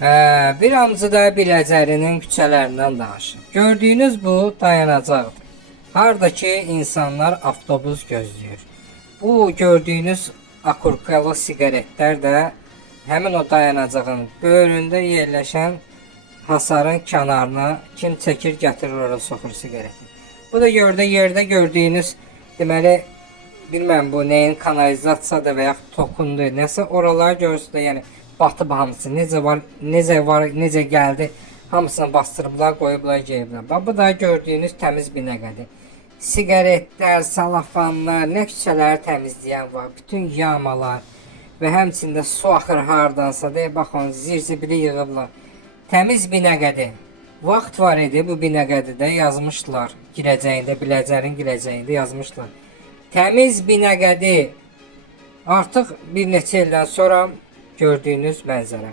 Bir amcı da Biləcərinin küçələrindən danışır. Gördüyünüz bu dayanacaqdır. Harda ki insanlar avtobus gözləyir. Bu gördüyünüz akurkalı siqaretlər də həmin o dayanacağın böyründə yerləşən hasarın kənarına kim çəkir gətirir ora soxur siqareti. Bu da yerdə gördüyünüz deməli bilməm bu neyin kanalizasiyadır və ya tokundur. Nəsə oralar görürsünüz də yəni batıb hamısı. Necə gəldi. Hamısını bastırıblar, qoyublar, geyiblər. Bax bu da gördüyünüz təmiz binəqədir. Siqaretlər, salafanlar, nə küçələri təmizləyən var. Bütün yamalar və həmçində su axır hardansa deyə baxın, zirzibili yığıblar. Təmiz binəqədir. Vaxt var idi bu binəqədidə yazmışlar. Girəcəyində, Biləcərin girəcəyində yazmışlar. Təmiz binəqədi. Artıq bir neçə ildən sonra gördüyünüz mənzərə.